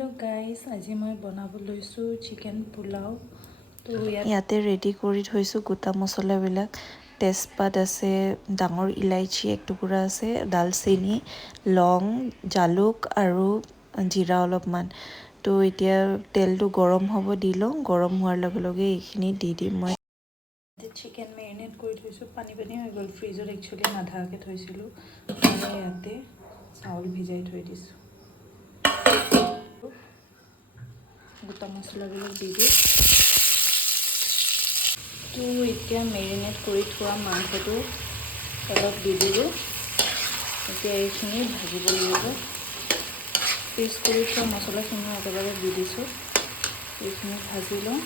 hello guys আজি মই বনাব লৈছো চিকেন পোলাও তো ইয়াতে ৰেডি কৰি থৈছো গোটা মছলাবিলাক তেজপাত আছে ডাঙৰ ইলাইচি এক টুকুৰা আছে দালচেনি লং জালুক আৰু জিৰা অলপমান তো এতিয়া তেলটো গৰম হ'ব দিলোঁ গৰম হোৱাৰ লগে লগে এইখিনি দি দিম মই চিকেন মেৰিনেট কৰি থৈছো পানী হৈ গ'ল ফ্ৰিজত একচুয়ালি নাধাকে থৈছিলো মই ইয়াতে চাউল ভিজাই থৈ দিছো গোটা মছলাবিলাক দি দিওঁ তো এতিয়া মেৰিনেট কৰি থোৱা মাংসটো অলপ দি দিলোঁ এতিয়া এইখিনি ভাজিব লাগিব পেষ্ট কৰি থোৱা মছলাখিনি একেবাৰে দি দিছোঁ এইখিনি ভাজি লওঁ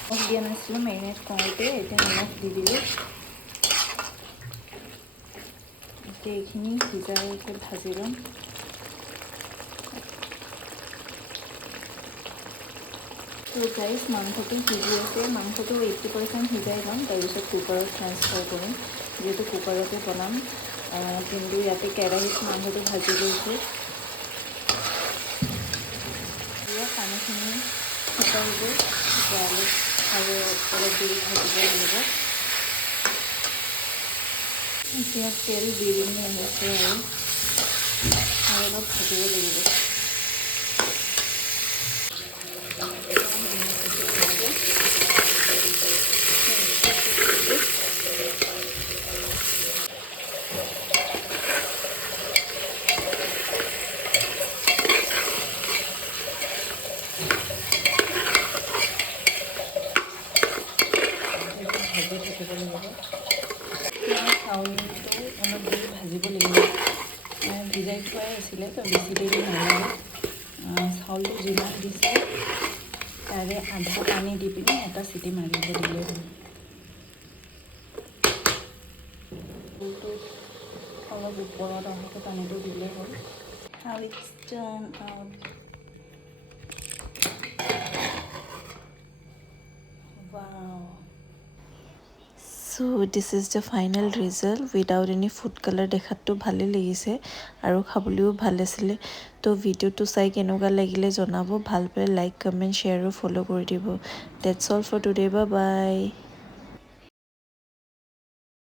নিমখ দিয়া নাছিলোঁ মেৰিনেট কৰোঁতে এতিয়া নিমখ দি দিলোঁ এতিয়া এইখিনি সিজাইকৈ ভাজি ল'ম তো গাইছ মাংসটো সিজি আছে মাংসটো 80% সিজাই ল'ম তাৰপিছত কুকাৰত ট্ৰান্সফাৰ কৰিম যিহেতু কুকাৰতে বনাম কিন্তু ইয়াতে কেৰাহীত মাংসটো ভাজি লৈছোঁ এতিয়া পানীখিনি শুকাই গৈ আলু আৰু অলপ দেৰি ভাজিব লাগিব এতিয়া তেল বিৰিঙি আহিছে আৰু অলপ ভাজিব লাগিব চাউলটো অলপ দেৰি ভাজিব লাগিব ভিজাই থোৱাই আছিলে তো বেছি দেৰি নালাগে চাউলটো যিমান দিছে তাৰে আধা পানী দি পিনে এটা চিটি মাৰিব দিলে হ'ল অলপ ওপৰত আহোঁতে পানীটো দিলে হ'ল আৰু it's turn out wow So this is the final result without any food color দেখাতটো ভালে লাগিছে আৰু খাবলৈও ভাল আছিলে তো ভিডিওটো চাই কেনেকুৱা লাগিলে জনাব ভাল পালে লাইক কমেন্ট শ্বেয়াৰ আৰু ফলো কৰি দিব that's all for today bye bye